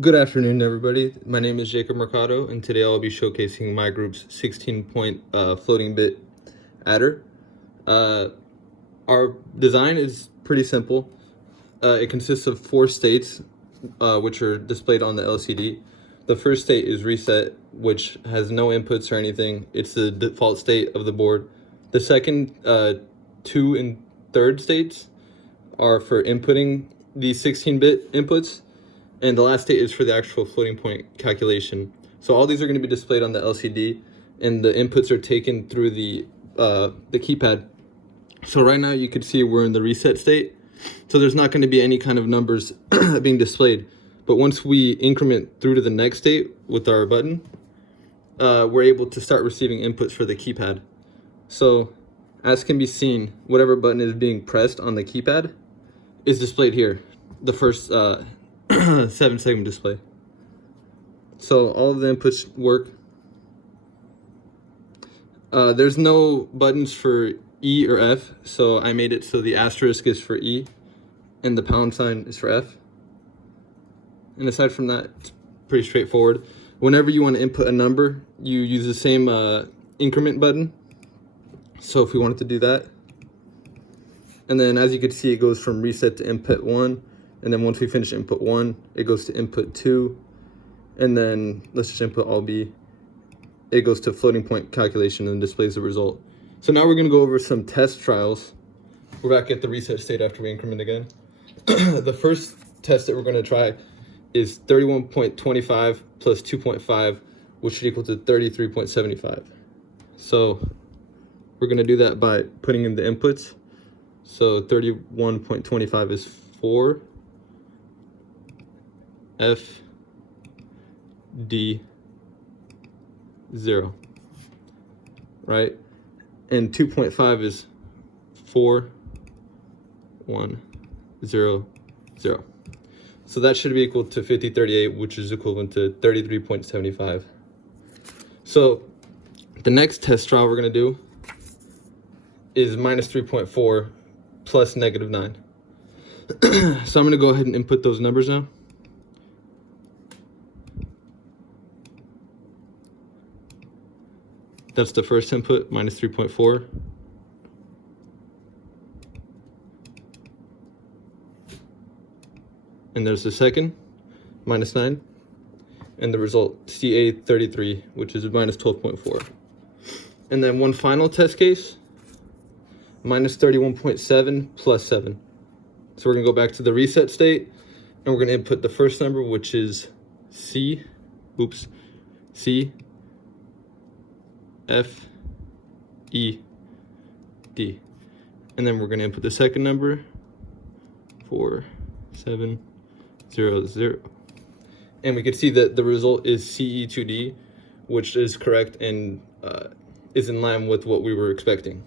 Good afternoon, everybody. My name is Jacob Mercado, and today I'll be showcasing my group's 16-point floating bit adder. Our design is pretty simple. It consists of 4 states, which are displayed on the LCD. The first state is reset, which has no inputs or anything. It's the default state of the board. The second, 2 and 3rd states are for inputting these 16-bit inputs. And the last state is for the actual floating point calculation. So all these are going to be displayed on the LCD, and the inputs are taken through the keypad. So right now you can see we're in the reset state. So there's not going to be any kind of numbers being displayed. But once we increment through to the next state with our button, we're able to start receiving inputs for the keypad. So as can be seen, whatever button is being pressed on the keypad is displayed here. The first 7-segment display. So all of the inputs work. There's no buttons for E or F, so I made it so the asterisk is for E and the pound sign is for F. And aside from that, it's pretty straightforward. Whenever you want to input a number, you use the same increment button. So if we wanted to do that, and then as you can see, it goes from reset to input 1. And then once we finish input 1, it goes to input 2. And then let's just input all B. It goes to floating point calculation and displays the result. So now we're going to go over some test trials. We're back at the reset state after we increment again. The first test that we're going to try is 31.25 plus 2.5, which should equal to 33.75. So we're going to do that by putting in the inputs. So 31.25 is 4. F D 0, right? And 2.5 is 4 1 0 0. So that should be equal to 5038, which is equivalent to 33.75. So the next test trial we're going to do is minus 3.4 plus negative 9. So I'm going to go ahead and input those numbers now. That's the first input, minus 3.4. And there's the second, minus 9. And the result, CA33, which is minus 12.4. And then one final test case, minus 31.7 plus 7. So we're going to go back to the reset state, and we're going to input the first number, which is C, F, E, D. And then we're going to input the second number, 4 7 0 0. And we can see that the result is CE2D, which is correct and is in line with what we were expecting.